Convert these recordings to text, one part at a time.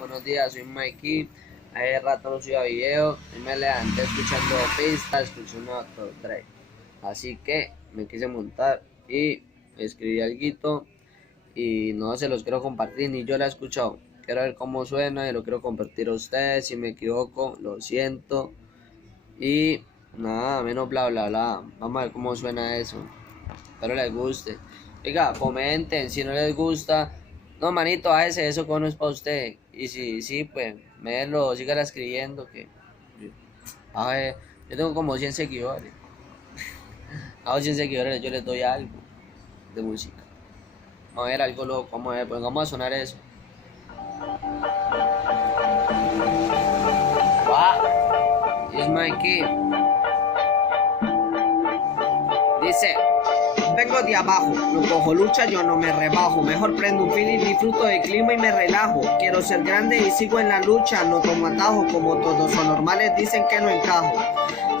Buenos días, soy Mikey. Hace rato no subía video y me levanté escuchando pistas, escuché una otro Drake. Así que me quise montar y escribí algo y no se los quiero compartir, ni yo la he escuchado. Quiero ver cómo suena y lo quiero compartir a ustedes. Si me equivoco, lo siento. Y nada, menos bla bla bla. Vamos a ver cómo suena eso. Espero les guste. Oiga, comenten si no les gusta. No, manito, hágase eso que no es para usted. Y si sí, pues, méelo, sígala escribiendo que. A ver, yo tengo como 100 seguidores. A los 100 seguidores yo les doy algo de música. Vamos a ver algo loco, vamos a ver, pues vamos a sonar eso. Wow, it's my kid. Dice. Vengo de abajo, no cojo lucha, yo no me rebajo. Mejor prendo un feeling, disfruto del clima y me relajo. Quiero ser grande y sigo en la lucha. No tomo atajo, como todos son normales, dicen que no encajo.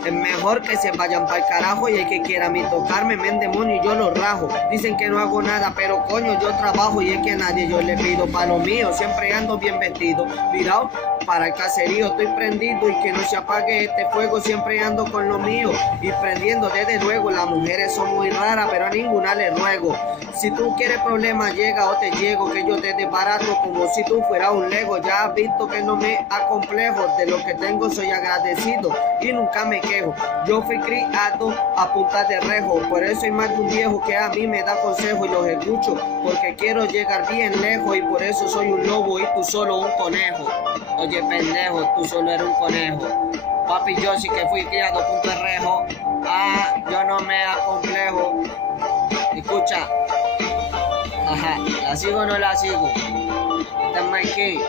Es mejor que se vayan pa'l carajo y el que quiera a mí tocarme me demonio y yo lo rajo. Dicen que no hago nada, pero coño yo trabajo y es que a nadie yo le pido pa' lo mío. Siempre ando bien vestido, virado para el caserío, estoy prendido y que no se apague este fuego. Siempre ando con lo mío y prendiendo desde luego. Las mujeres son muy raras, pero a ninguna le ruego. Si tú quieres problemas llega o te llego, que yo te desbarato como si tú fueras un lego. Ya has visto que no me acomplejo, de lo que tengo soy agradecido y nunca me quejo. Yo fui criado a punta de rejo, por eso hay más de un viejo que a mí me da consejo y los escucho porque quiero llegar bien lejos. Y por eso soy un lobo y tú solo un conejo. Oye pendejo, tú solo eres un conejo. Papi, yo sí que fui criado a punta de rejo. Yo no me acomplejo. Escucha. Ajá, ¿la sigo o no la sigo? Esta es Mikey.